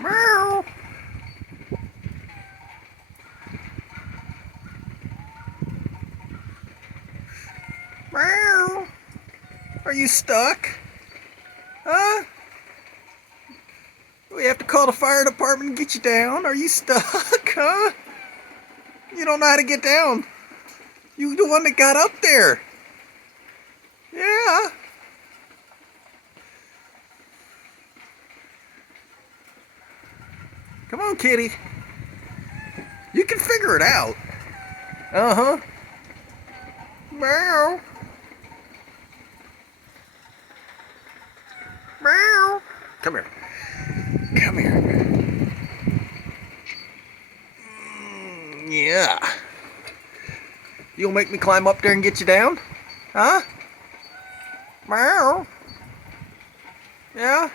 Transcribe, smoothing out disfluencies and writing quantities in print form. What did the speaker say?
Meow. Meow. Are you stuck? Huh? We have to call the fire department and get you down. Are you stuck? Huh? You don't know how to get down. You the one that got up there. Yeah. Come on, kitty. You can figure it out. Uh-huh. Meow. Meow. Come here. Come here. Yeah. You'll make me climb up there and get you down? Huh? Meow. Yeah?